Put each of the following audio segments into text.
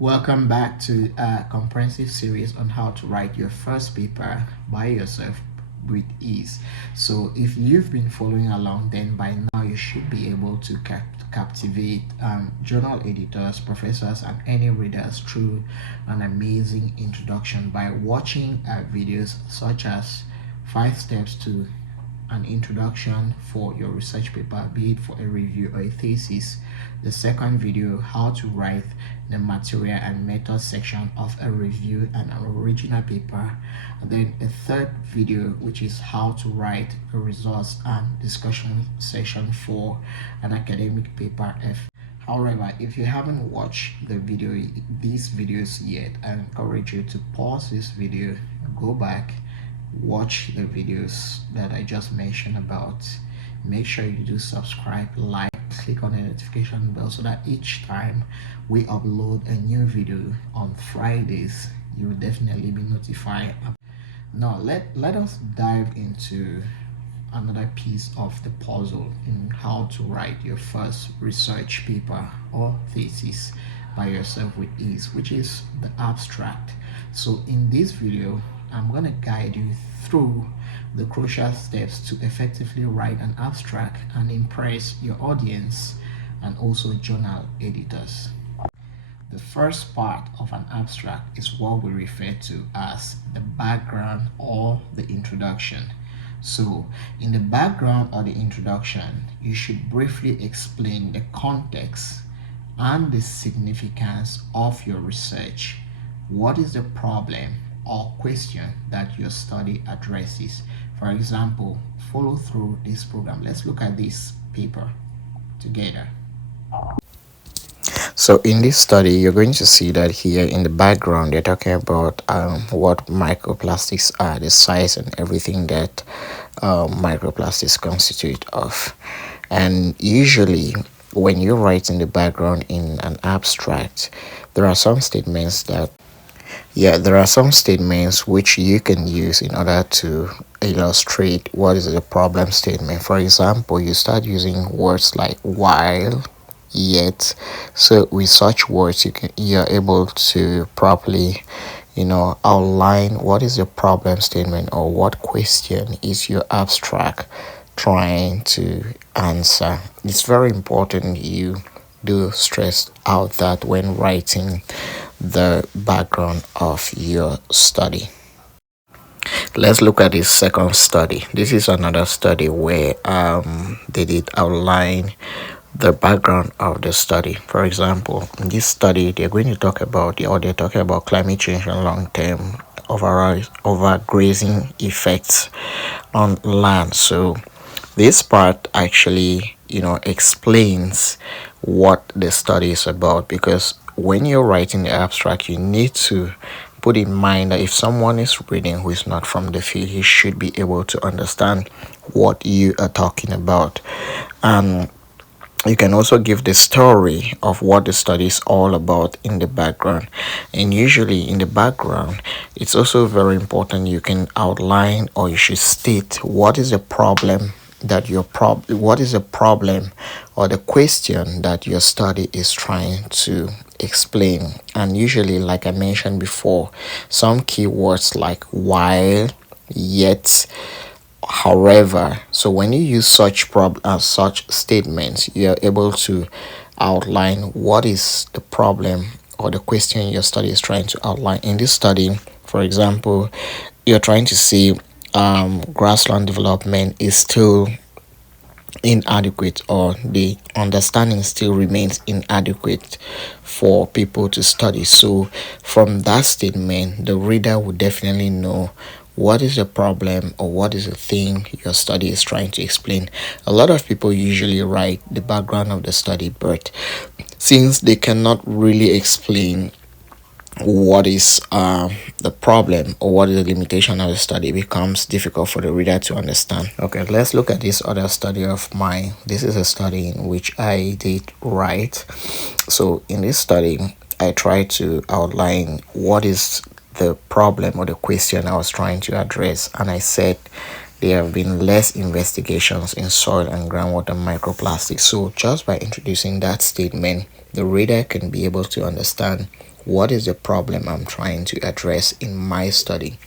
Welcome back to a comprehensive series on how to write your first paper by yourself with ease. So, if you've been following along, then by now you should be able to captivate journal editors, professors, and any readers through an amazing introduction by watching videos such as 5 steps to an introduction for your research paper, be it for a review or a thesis. The second video, how to write the material and method section of a review and an original paper. And then a third video, which is how to write a results and discussion session for an academic paper F. However, if you haven't watched these videos yet, I encourage you to pause this video, go back, watch the videos that I just mentioned about. Make sure you do subscribe, like, click on the notification bell so that each time we upload a new video on Fridays, you will definitely be notified. Now let us dive into another piece of the puzzle in how to write your first research paper or thesis by yourself with ease, which is the abstract. So in this video, I'm going to guide you through the crucial steps to effectively write an abstract and impress your audience and also journal editors. The first part of an abstract is what we refer to as the background or the introduction. So, in the background or the introduction, you should briefly explain the context and the significance of your research. What is the problem or question that your study addresses? For example, follow through this program. Let's look at this paper together. So in this study, you're going to see that here in the background, they're talking about what microplastics are, the size and everything that microplastics constitute of. And usually, when you write in the background in an abstract, there are some statements which you can use in order to illustrate what is the problem statement. For example, you start using words like while, yet. So with such words, you're able to properly outline what is the problem statement or what question is your abstract trying to answer. It's very important you do stress out that when writing the background of your study. Let's look at this second study. This is another study where they did outline the background of the study. For example, in this study, they're talking about climate change and long-term overgrazing effects on land. So this part actually explains what the study is about, because when you're writing the abstract, you need to put in mind that if someone is reading who is not from the field, he should be able to understand what you are talking about. And you can also give the story of what the study is all about in the background. And usually in the background, it's also very important you can outline, or you should state what is the problem what is the problem or the question that your study is trying to explain. And usually, like I mentioned before, some keywords like while, yet, however. So when you use such statements, you are able to outline what is the problem or the question your study is trying to outline. In this study, for example, you're trying to see grassland development is still inadequate, or the understanding still remains inadequate for people to study. So from that statement, the reader will definitely know what is the problem or what is the thing your study is trying to explain. A lot of people usually write the background of the study, but since they cannot really explain what is the problem or what is the limitation of the study, becomes difficult for the reader to understand. Okay, let's look at this other study of mine. This is a study in which I did write. So in this study, I tried to outline what is the problem or the question I was trying to address, and I said there have been less investigations in soil and groundwater microplastics. So just by introducing that statement, the reader can be able to understand what is the problem I'm trying to address in my study.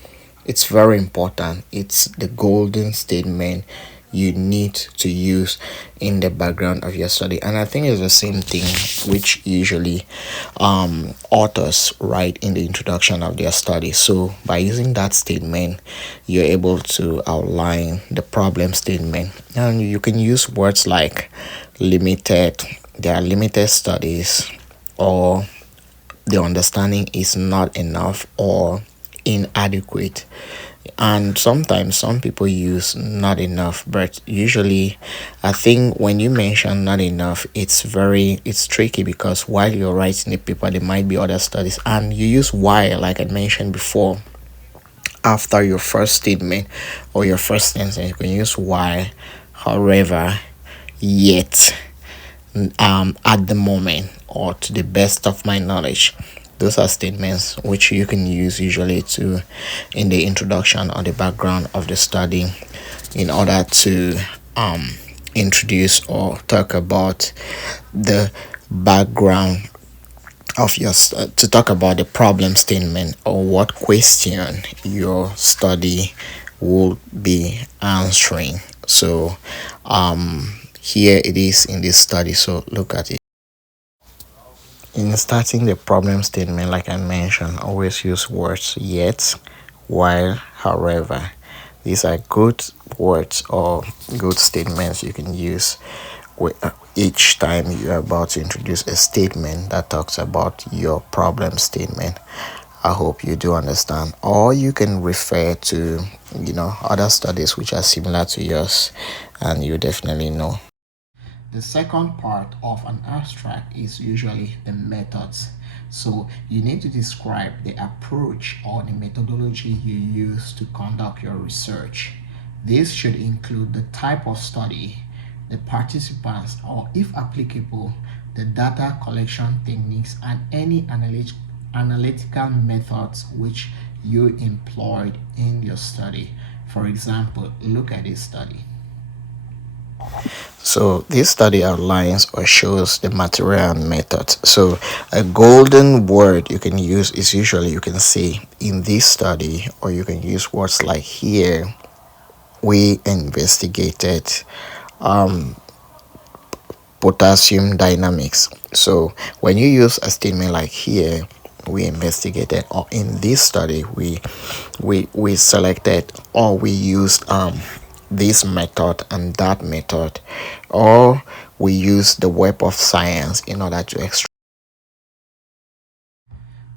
It's very important. It's the golden statement you need to use in the background of your study. And I think it's the same thing which usually authors write in the introduction of their study. So by using that statement, you're able to outline the problem statement. And you can use words like limited, there are limited studies, or the understanding is not enough, or inadequate. And sometimes some people use not enough, but usually I think when you mention not enough, it's tricky, because while you're writing the paper there might be other studies, and you use why, like I mentioned before, after your first statement or your first sentence. You can use why, however, yet, at the moment, or to the best of my knowledge. Those are statements which you can use usually to in the introduction or the background of the study, in order to introduce or talk about the background of your to talk about the problem statement, or what question your study will be answering. So here it is in this study, so look at it. In starting the problem statement, like I mentioned, always use words yet, while, however. These are good words or good statements you can use each time you are about to introduce a statement that talks about your problem statement. I hope you do understand. Or you can refer to, other studies which are similar to yours, and you definitely know. The second part of an abstract is usually the methods. So you need to describe the approach or the methodology you use to conduct your research. This should include the type of study, the participants, or if applicable, the data collection techniques and any analytical methods which you employed in your study. For example, look at this study. So this study outlines or shows the material and methods. So a golden word you can use is usually, you can say, in this study, or you can use words like here we investigated potassium dynamics. So when you use a statement like here we investigated, or in this study we selected, or we used this method and that method, or we use the web of science in order to extract.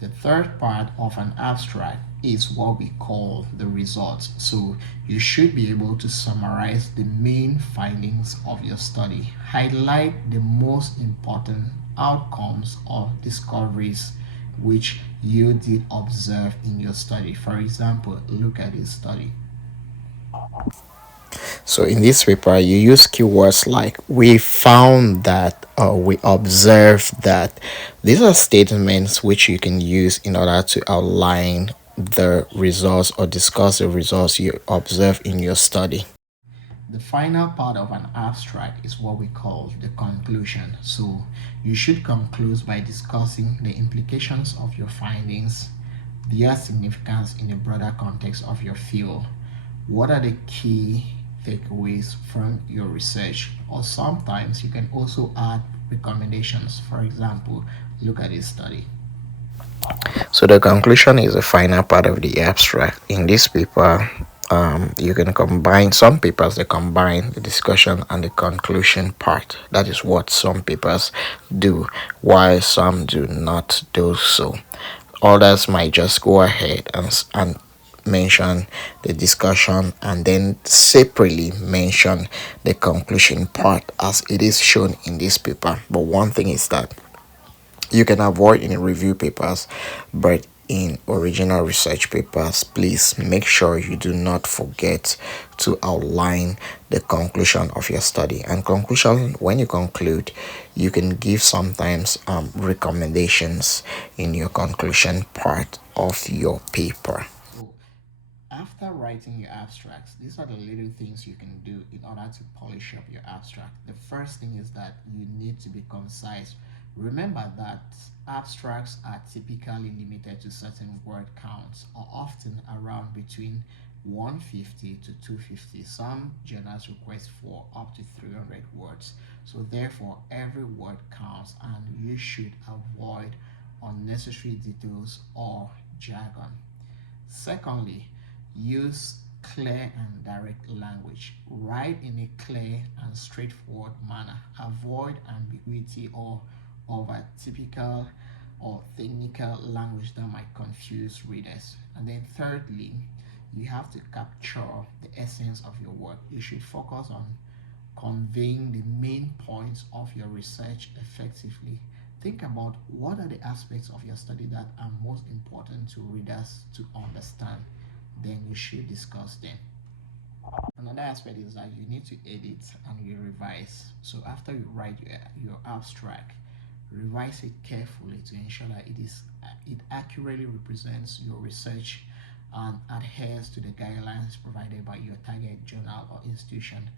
The third part of an abstract is what we call the results. So you should be able to summarize the main findings of your study, highlight the most important outcomes or discoveries which you did observe in your study. For example, look at this study. So in this paper, you use keywords like we found that, or we observed that. These are statements which you can use in order to outline the results or discuss the results you observe in your study. The final part of an abstract is what we call the conclusion. So you should conclude by discussing the implications of your findings, their significance in the broader context of your field. What are the key takeaways from your research? Or sometimes you can also add recommendations. For example, look at this study. So the conclusion is the final part of the abstract. In this paper, you can combine some papers, they combine the discussion and the conclusion part. That is what some papers do, while some do not do so. Others might just go ahead and mention the discussion and then separately mention the conclusion part as it is shown in this paper. But one thing is that you can avoid in review papers, but in original research papers, please make sure you do not forget to outline the conclusion of your study. And conclusion, when you conclude, you can give sometimes recommendations in your conclusion part of your paper. After writing your abstracts, these are the little things you can do in order to polish up your abstract. The first thing is that you need to be concise Remember that abstracts are typically limited to certain word counts, or often around between 150 to 250. Some journals request for up to 300 words. So therefore, every word counts and you should avoid unnecessary details or jargon. Secondly, use clear and direct language. Write in a clear and straightforward manner. Avoid ambiguity or over typical or technical language that might confuse readers. And then thirdly, you have to capture the essence of your work. You should focus on conveying the main points of your research effectively. Think about what are the aspects of your study that are most important to readers to understand. Then you should discuss them. Another aspect is that you need to edit and you revise. So after you write your abstract, revise it carefully to ensure that it accurately represents your research and adheres to the guidelines provided by your target journal or institution.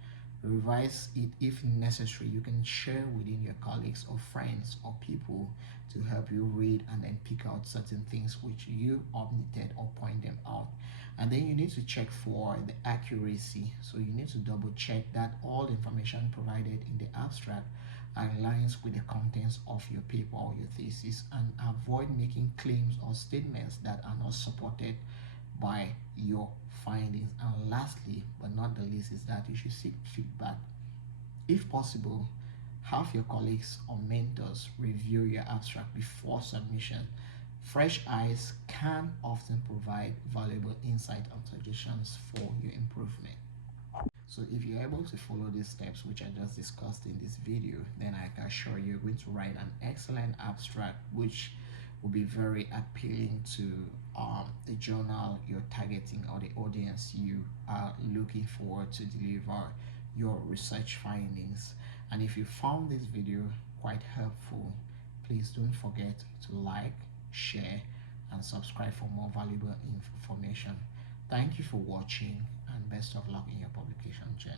Revise it if necessary. You can share within your colleagues or friends or people to help you read and then pick out certain things which you omitted or point them out. And then you need to check for the accuracy. So you need to double check that all the information provided in the abstract aligns with the contents of your paper or your thesis, and avoid making claims or statements that are not supported by your findings. And lastly, but not the least, is that you should seek feedback. If possible, have your colleagues or mentors review your abstract before submission. Fresh eyes can often provide valuable insight and suggestions for your improvement. So if you're able to follow these steps which I just discussed in this video, then I can assure you're going to write an excellent abstract which will be very appealing to the journal you're targeting or the audience you are looking for to deliver your research findings. And if you found this video quite helpful, please don't forget to like, share, and subscribe for more valuable information. Thank you for watching and best of luck in your publication journey.